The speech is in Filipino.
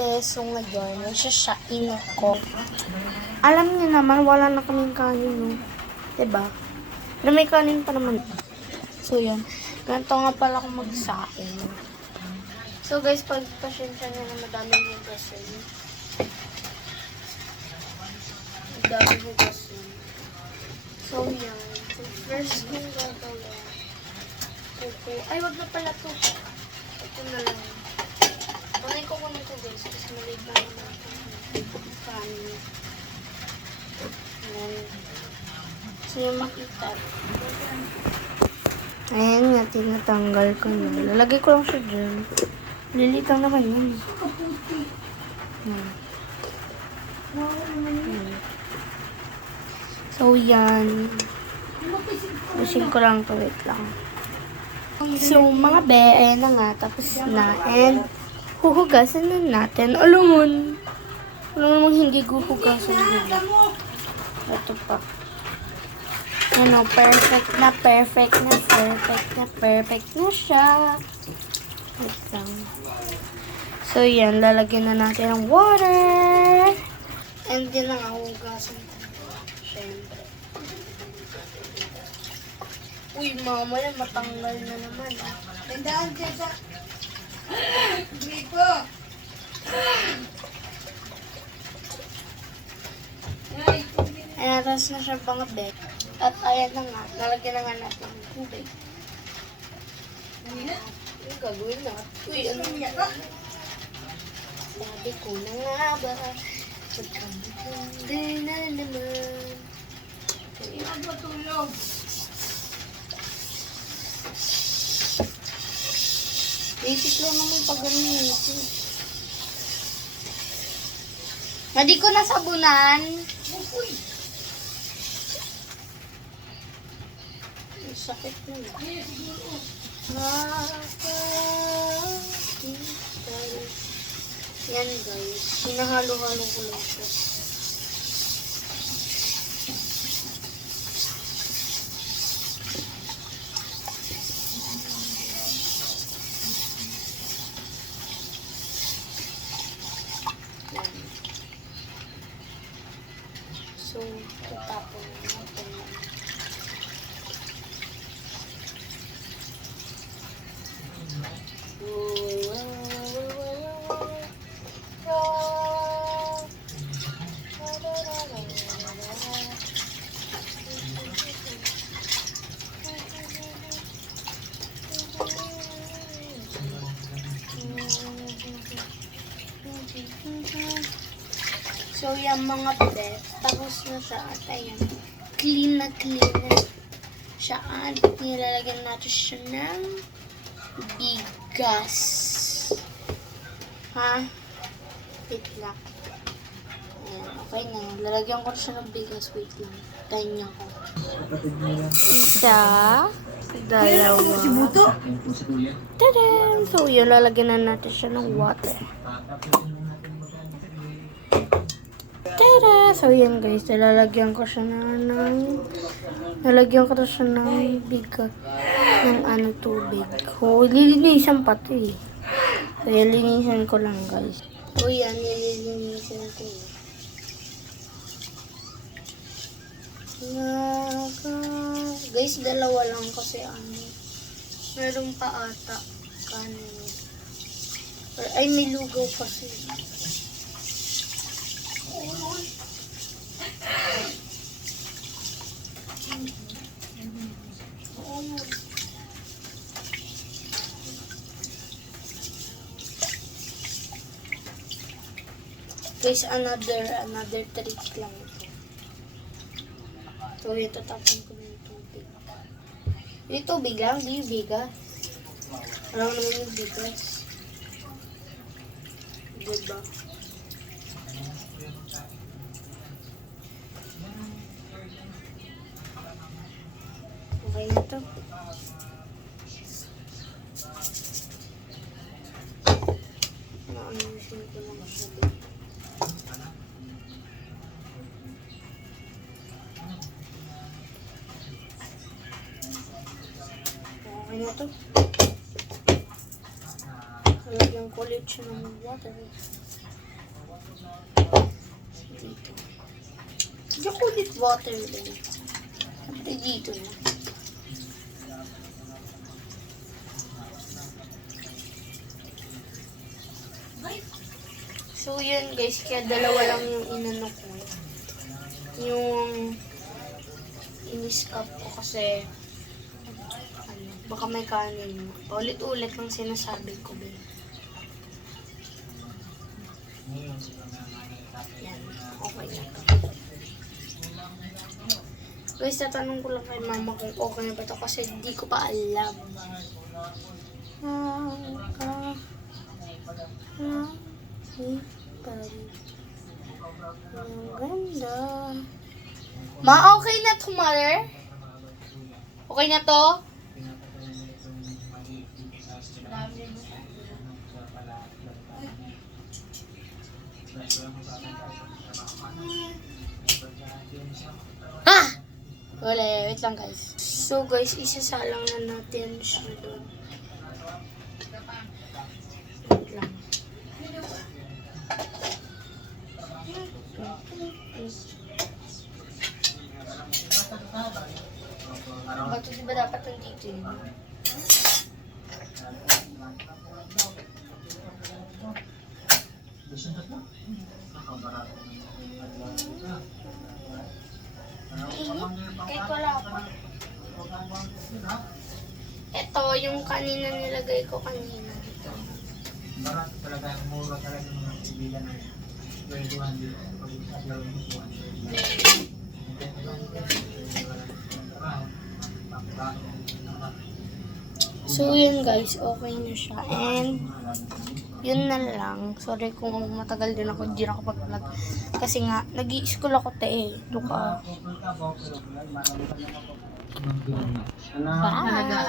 Beso ngayon, nagsashain ko. Alam niyo naman, wala na kaming kanin, no? Diba? Pero may kanin pa naman. So, yun. Ganito nga pala akong magsain. So, guys, pagpasensya nyo na madami hugasin. Madami hugasin. So, yan. So, first kong gagawin. Kuko. Ay, wag na pala to. Ito na lang. Kunin ko ito, guys. Kasi maliit na naman ang kanin. Ayan. So, yung makita. Ayan nga, tinatanggal ko na. Lalagay ko lang siya dyan. Lilit lang naman yun. So, yan. Pusin ko lang to. Wait lang. So, mga be, ayan na nga. Tapos na. And, huhugasan na natin. Alam mo hindi huhugasan nila. Ito pa. Ano, perfect na siya. Wait lang. So, yan. Lalagyan na natin ng water. And din ang hugasan ko. Siyempre. Uy, mama yan. Matanggal na naman. Tandaan dyan sa... Gripo! Ayan, tapos na siya mga bed. At ayan na nga, nalagyan na nga natin ng tubig. Yung gagawin na. Uy, ano nga? Sabi ko na nga ba, magkamaganda na naman. Ano ba tulog? Basic lang naman pag gamitin. Hindi ko nasabunan. Uy! Sakit na. Ay, siguro. Yan guys. Hinahalo-halo ko lang ito. Yan. So, tatapon natin. So, yung mga bed, tapos na siya at ayan, clean na siya at nilalagyan natin siya ng bigas. Ha? Wait lang. Ayan, okay na yan. Lalagyan ko siya ng bigas. Wait lang. Tayin niya ko. Isa, dalawa. Tadam! So, yun, lalagyan na natin siya ng water. Tada! So, yan guys. Lalagyan ko siya ng bigas. Ng tubig. Oh, lilinisan pa ito eh. So, yan, linisan ko lang guys. O yan, nililinisan ko. Guys, dalawa lang kasi meron pa ata kanin. Ay, may lugaw kasi. Guys, another trick lang ito. So, ito tapon ko ng tubig. Yung tubig lang, di yung bigas. Alam mo naman yung bigas. Diba? Okay na to. Naayusin ko lang siya dito. Okay na to. Halagyan ko ulit siya ng water. Diyan ko ulit water din. Ito dito na. So yun guys, kaya dalawa lang yung inano ko. Yung iniskap ko kasi ano, baka may kanin. Ulit-ulit lang sinasabi ko. Ba. Yan, okay na to. Guys, tatanong ko lang kay mama kung okay na ba to kasi di ko pa alam. Ang ganda. Ma, okay na to, mother? Okay na to? Ah! Wala, wait lang guys. So guys, isasalang na natin siya doon. Wait lang. Bato diba dapat nandito yun? Kaya wala pa. Ito, yung kanina nilagay ko kanina. Ito. Barat talaga, mura talaga ng mga kaibigan na 21 dito. Pag isasayaw mo 200. So yun guys, okay na siya. And yun na lang. Sorry kung matagal din ako, hindi nakapag-vlog. Kasi nga, nag-i-school ako Doon ka. Bye!